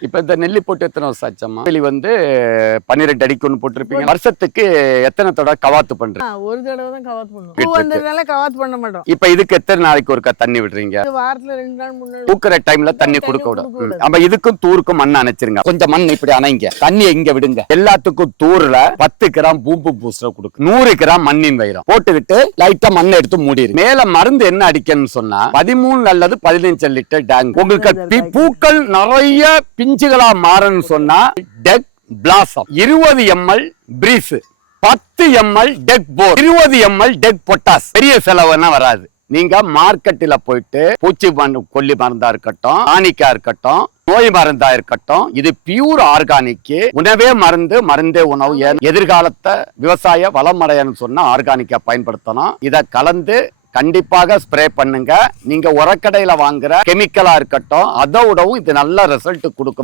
இப்ப இந்த நெல்லி போட்டு எத்தனை வருஷம் ஆச்சம்மா நெல்லி வந்து பன்னிரெண்டு அடிக்கு ஒன்று போட்டிருப்பீங்க வருஷத்துக்கு எத்தனை தடவை கவாத்து பண்றீங்க? ஆ, ஒரு தடவை தான் கவாத் பண்ணுவோம். பூ வந்ததுனால கவாத் பண்ண மாட்டோம். இப்ப இதுக்கு எத்தனை நாளைக்கு ஒருக்கா தண்ணி விடுறீங்க? வாரத்துல ரெண்டு நாள் மூணு பூக்கிற டைம்ல தண்ணி கொடுக்க விடும். நம்ம இதுக்கும் தூருக்கும் மண் அணைச்சிருங்க. கொஞ்சம் மண் இப்படி அணைங்க. தண்ணி இங்க விடுங்க? எல்லாத்துக்கும் தூர்ல பத்து கிராம் பூம்பு பூஸ்டர் கொடுக்கு. நூறு கிராம் மண்ணின் வைரம். போட்டுக்கிட்டு லைட்டா மண்ணை எடுத்து மூடிடு மேல மருந்து என்ன அடிக்கணும்னு சொன்னா பதிமூணு அல்லது பதினஞ்சு லிட்டர் டேங்க். உங்களுக்கு பூக்கள் நிறைய பிஞ்சுகளா மாறன்னு சொன்னா டெக் பிளாசம் இருபது எம்எல் பிரீஸ் பத்து எம்எல் டெக் போர் இருபது எம்எல் டெக் பொட்டாஸ் பெரிய செலவுனா வராது. நீங்க மார்க்கெட்டில் போயிட்டு பூச்சி மருந்து கொல்லி மருந்தா இருக்கட்டும் ஆணிக்கா இருக்கட்டும் நோய் மருந்தா இருக்கட்டும் இது பியூர் ஆர்கானிக் உணவே மருந்து மருந்தே உணவு. எதிர்காலத்தை விவசாய வளமடையன்னு சொன்னா ஆர்கானிக்கா பயன்படுத்தணும் இதை கலந்து கண்டிப்பாக ஸ்ப்ரே பண்ணுங்க. நீங்க உரக்கடையில வாங்குற கெமிக்கலா இருக்கட்டும் அதை விடவும் இது நல்ல ரிசல்ட் கொடுக்கும்.